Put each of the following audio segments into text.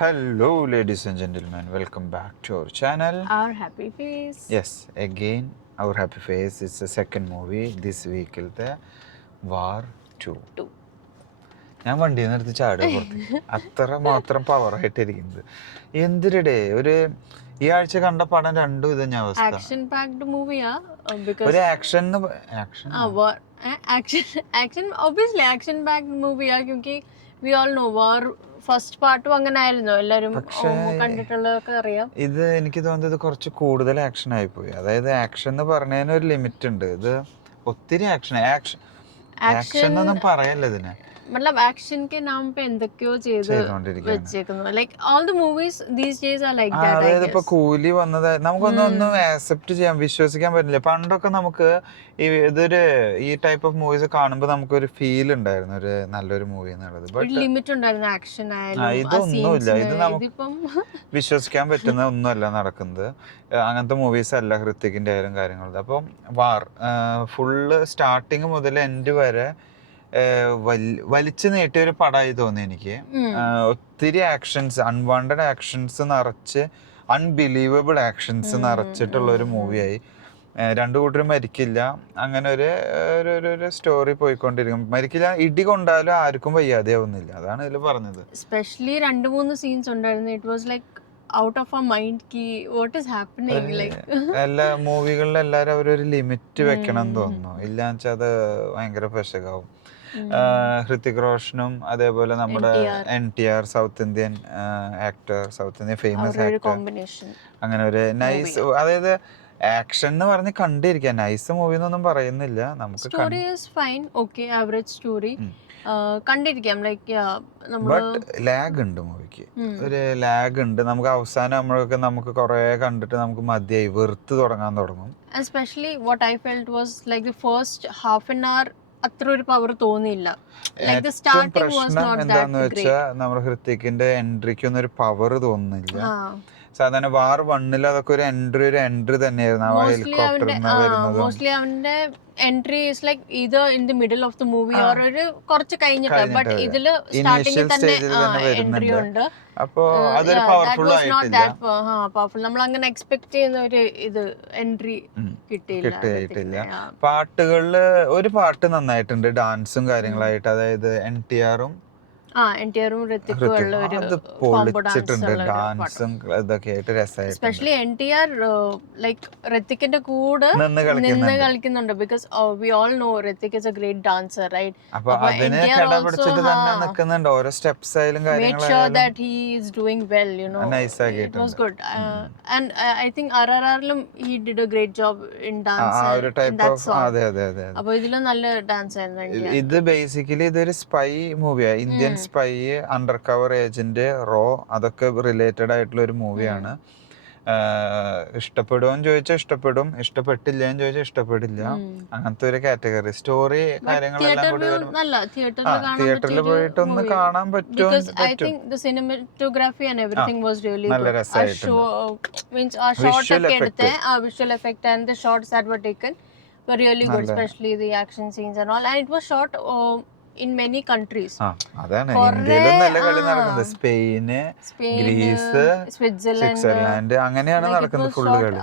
Hello, ladies and gentlemen. Welcome back to our channel. Our happy face. Yes, again, our happy face. It's the second movie this week. War 2. ഞാൻ വണ്ടിയിൽ നിന്ന് എടുത്ത് ചാടുക പുറത്ത് അത്ര മാത്രം പവറായിട്ടിരിക്കുന്നത്. എന്തിനിടെ ഈ ആഴ്ച കണ്ട പടം രണ്ടും ഇത് ഞാൻ അവസ്ഥ. Action packed movie, ഒരു action obviously action packed movie क्योंकि we all know war first പാർട്ടും അങ്ങനെ ആയിരുന്നു, എല്ലാരും കണ്ടിട്ടുള്ളതൊക്കെ അറിയാം. ഇത് എനിക്ക് തോന്നുന്നത് കുറച്ച് കൂടുതൽ ആക്ഷൻ ആയിപ്പോയി. അതായത് ആക്ഷൻ എന്ന് പറഞ്ഞതിന് ഒരു ലിമിറ്റ് ഉണ്ട്. ഇത് ഒത്തിരി ആക്ഷൻ എന്നൊന്നും പറയല്ല ഇതിനെ. मतलब एक्शन के नाम पे എന്തൊക്കെയോ ചെയ്ത് വെച്ചേക്കുന്നു. Like all the movies these days are like that. അതായത് ഇപ്പൊ കൂലി വന്നത് നമുക്കൊന്നും ആക്സെപ്റ്റ് ചെയ്യാൻ വിശ്വസിക്കാൻ പറ്റില്ല. പണ്ടൊക്കെ നമുക്ക് ഈ ടൈപ്പ് ഓഫ് മൂവീസ് കാണുമ്പോൾ നമുക്കൊരു ഫീൽ ഉണ്ടായിരുന്നു, ഒരു നല്ലൊരു മൂവി എന്നുള്ളത്. ബട്ട് ലിമിറ്റ് ഉണ്ടായിരുന്നു ആക്ഷൻ ആയാലും. ഇതൊന്നുമില്ല. ഇത് നമുക്ക് വിശ്വസിക്കാൻ പറ്റുന്ന ഒന്നുമല്ല നടക്കുന്നത്. അങ്ങനത്തെ മൂവീസ് അല്ല ഹൃത്തിക്കിന്റെ ആയാലും കാര്യങ്ങളും. അപ്പം വാർ ഫുള്ള് സ്റ്റാർട്ടിങ് മുതൽ എൻഡ് വരെ വലിച്ചു നീട്ടിയ ഒരു പടമായി തോന്നി എനിക്ക്. ഒത്തിരി ആക്ഷൻസ്, അൺവാണ്ടഡ് ആക്ഷൻസ് നിറച്ച്, അൺബിലീവബിൾ ആക്ഷൻസ് നിറച്ചിട്ടുള്ള ഒരു മൂവിയായി. രണ്ടു കൂട്ടരും മരിക്കില്ല, അങ്ങനെ ഒരു സ്റ്റോറി പോയിക്കൊണ്ടിരിക്കും. മരിക്കില്ല, ഇടി കൊണ്ടാലും ആർക്കും വയ്യാതെയാവുന്നില്ല. അതാണ് ഇതിൽ പറഞ്ഞത്. സ്പെഷ്യലി 2-3 സീൻസ് ഉണ്ടായിരുന്നു. It was like out of ആ മൈൻഡ് കി വാട്ട് ഈസ് ഹാപ്പനിങ്. ലൈക്ക് എല്ലാ മൂവികളിലും എല്ലാവരും അവരൊരു ലിമിറ്റ് വെക്കണം എന്ന് തോന്നുന്നു. ഇല്ലാന്ന് വെച്ചാൽ അത് ഭയങ്കര പെശകാവും. ഹൃതിക് റോഷനും അതേപോലെ നമ്മുടെ NTR, south Indian actor, south Indian famous actor, അങ്ങനെ ഒരു നൈസ്. അതായത് ആക്ഷൻ എന്ന് പറഞ്ഞ് കണ്ടിരിക്കാം. നൈസ് മൂവി എന്നൊന്നും പറയുന്നില്ല. നമുക്ക് story is fine, okay, average story കണ്ടിരിക്കാം. ലൈക്ക് ബട്ട് ലാഗ് ഉണ്ട് മൂവിക്ക്, ഒരു ലാഗ് ഉണ്ട്. നമുക്ക് അവസാനം നമുക്ക് കുറെ കണ്ടിട്ട് നമുക്ക് മതിയായി, വെറുത്ത് തുടങ്ങും. Especially what I felt was like the first half an hour അത്ര ഒരു പവർ തോന്നിയില്ല. എന്താന്ന് വെച്ചാൽ നമ്മുടെ ഹൃത്തിക്കിന്റെ എൻട്രിക്കൊന്നും ഒരു പവർ തോന്നുന്നില്ല. സാധാരണ വാർ 1 അതൊക്കെ ഒരു എൻട്രി തന്നെയായിരുന്നു. മോസ്റ്റ്ലി അവന്റെ എൻട്രി ഈസ് ലൈക്ക് ഇത് in the middle of the movie or ഒരു കുറച്ച് കഴിഞ്ഞിട്ട്. ബട്ട് ഇതില് സ്റ്റാർട്ടിങ്ങിൽ തന്നെ എൻട്രി ഉണ്ട്. അപ്പോ അതൊരു പവർഫുൾ ആയിട്ടില്ല. പവർഫുൾ നമ്മൾ അങ്ങനെ എക്സ്പെക്ട് ചെയ്യുന്ന ഒരു ഇത് എൻട്രി കിട്ടിയിട്ടില്ല. പാട്ടുകളില് ഒരു പാട്ട് നന്നായിട്ടുണ്ട്, ഡാൻസും കാര്യങ്ങളായിട്ട്. അതായത് NTRഉം ഋത്തിക്കും ഉള്ള ഒരു കോംബോ ഡാൻസും ഇതൊക്കെ ആയിട്ട് രസമായിട്ട്. എസ്പെഷ്യലി NTR ലൈക്ക് ഋത്തിക്കിന്റെ കൂടെ നിന്ന് കളിക്കുന്നുണ്ട്. Because we all know Hrithik is a great dancer, right? അപ്പൊ അതിനെ കടപിടിച്ചിട്ട് തന്നെ നിൽക്കുന്നുണ്ട്. ഓരോ സ്റ്റെപ്സ് ആയാലും കാര്യങ്ങളും sure that he is doing well, you know. Nice ആയിട്ട്. It was good. And I think RRRലും he did a great job in dance. ഒരു type of അതെ. അപ്പോൾ ഇതിലും നല്ല ഡാൻസ് ആയിരുന്നു. ഇത് ബേസിക്കലി ഇതൊരു സ്പൈ മൂവിയാണ്. Indian spy, undercover agent, റോ, അതൊക്കെ റിലേറ്റഡ് ആയിട്ടുള്ള ഒരു മൂവിയാണ്. ഇഷ്ടപ്പെടുമെന്ന് ചോദിച്ചാൽ ഇഷ്ടപ്പെടും, ഇഷ്ടപ്പെട്ടില്ല എന്ന് ചോദിച്ചാൽ ഇഷ്ടപ്പെടില്ല. അങ്ങനത്തെ ഒരു കാറ്റഗറി. സ്റ്റോറി കാര്യങ്ങളെല്ലാം കൂടി തിയേറ്ററിൽ പോയിട്ട് ഒന്ന് കാണാൻ പറ്റും. നല്ല രസമായിട്ടുണ്ട്. Visual effect and the shots that were taken were really good, especially the action scenes and all, and it was shot in many countries. അതാണ് ഇന്ത്യയിലും നല്ല കളി നടക്കുന്നത്. സ്പെയിന്, ഗ്രീസ്, സ്വിറ്റ്സർലാൻഡ്, അങ്ങനെയാണ് നടക്കുന്നത് ഫുള്ള് കളി.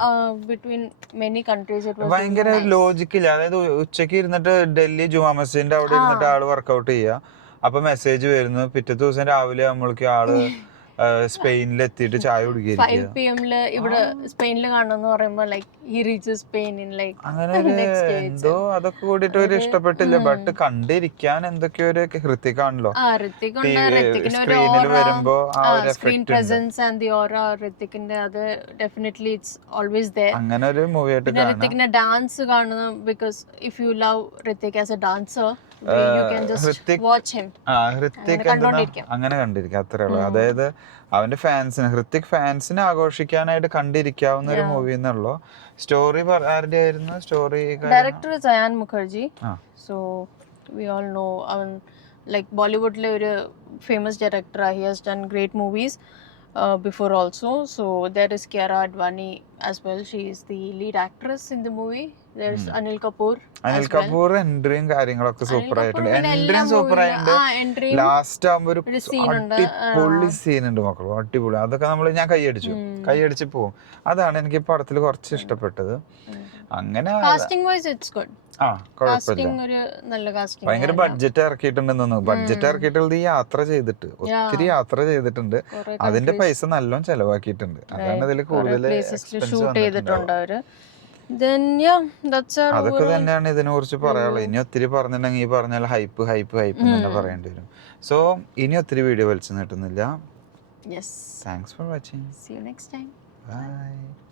Between many countries it was ഭയങ്കര ലോജിക്കില്ല. അതായത് ഉച്ചക്ക് ഇരുന്നിട്ട് ഡൽഹി ജുമാ മസ്ജിദിന്റെ അവിടെ ഇരുന്നിട്ട് ആള് വർക്കൗട്ട് ചെയ്യുക. അപ്പൊ മെസ്സേജ് വരുന്നു, പിറ്റേ ദിവസം രാവിലെ നമ്മൾക്ക് ആള് സ്പെയിനിൽ എത്തിയിട്ട് ചായ കുടിക്കുക. 5 PM ഇവിടെ സ്പെയിനിൽ കാണുമെന്ന് പറയുമ്പോൾ like he reaches Spain in like അങ്ങനെ എന്തോ അതൊക്കെ കൂടിയിട്ട് ഒരു ഇഷ്ടപ്പെട്ടില്ല. ബട്ട് കണ്ടിരിക്കാൻ എന്തൊക്കെയോ ഒരു ഹൃത്തിക്കാണല്ലോ സ്ക്രീനിൽ വരുമ്പോ ആ ഒരു സ്ക്രീൻ പ്രസൻസ് ആൻഡ് ദി ഓറ ഋത്തിക്കിന്റെ അത് ഡെഫിനറ്റ്ലി ഇറ്റ്സ് ഓൾവേസ് ദേർ. അങ്ങനെ ഒരു മൂവി ആയിട്ട് കാണാം. ഋത്തിക്കിന്റെ ഡാൻസ് കാണുന്നു. Because if you love Hrithik as A dancer അങ്ങനെ കണ്ടിരിക്കാം, അത്രേ ഉള്ളൂ. അതായത് അവന്റെ ഫാൻസിന്, ഹൃത്തിക് ഫാൻസിനെ ആഘോഷിക്കാനായിട്ട് കണ്ടിരിക്കാവുന്ന ഒരു മൂവി എന്നുള്ളൂ. സ്റ്റോറി ആരുടെ ആയിരുന്നു? Story director Ayan Mukerji. So we all know അവൻ ലൈക്ക് ബോളിവുഡിലെ ഒരു famous director. He has done great movies before also. So there is Kiara Advani as well. She is the lead actress in the movie. there's Anil Kapoor. Anil Kapoor എൻട്രിയും കാര്യങ്ങളൊക്കെ super ആയിട്ടുണ്ട്. എൻട്രിയും super ആയിട്ടുണ്ട്. Last ആകുമ്പോ ഒരു അടിപൊളി സീൻ ഉണ്ട് മക്കൾ, അടിപൊളി. അതൊക്കെ ഞാൻ കൈയടിച്ച് പോകും. അതാണ് എനിക്ക് പടത്തിൽ കുറച്ച് ഇഷ്ടപ്പെട്ടത്. അങ്ങനെ ഭയങ്കര ബഡ്ജറ്റ് ഇറക്കിയിട്ടുണ്ടെന്ന് തോന്നുന്നു. ബഡ്ജറ്റ് ഇറക്കിയിട്ടുള്ളത് ഈ യാത്ര ചെയ്തിട്ട് ഒത്തിരി യാത്ര ചെയ്തിട്ടുണ്ട്. അതിന്റെ പൈസ നല്ലോണം ചെലവാക്കിയിട്ടുണ്ട്. അതാണ് ഇതിൽ കൂടുതൽ അതൊക്കെ തന്നെയാണ് ഇതിനെ കുറിച്ച് പറയാനുള്ളത്. ഇനി ഒത്തിരി പറഞ്ഞിട്ടുണ്ടെങ്കിൽ ഈ പറഞ്ഞാൽ ഹൈപ്പ് തന്നെ പറയേണ്ടി വരും. സോ ഇനി ഒത്തിരി വീഡിയോ വലിച്ചു നീട്ടുന്നില്ല. Thanks for watching. See you next time. Bye.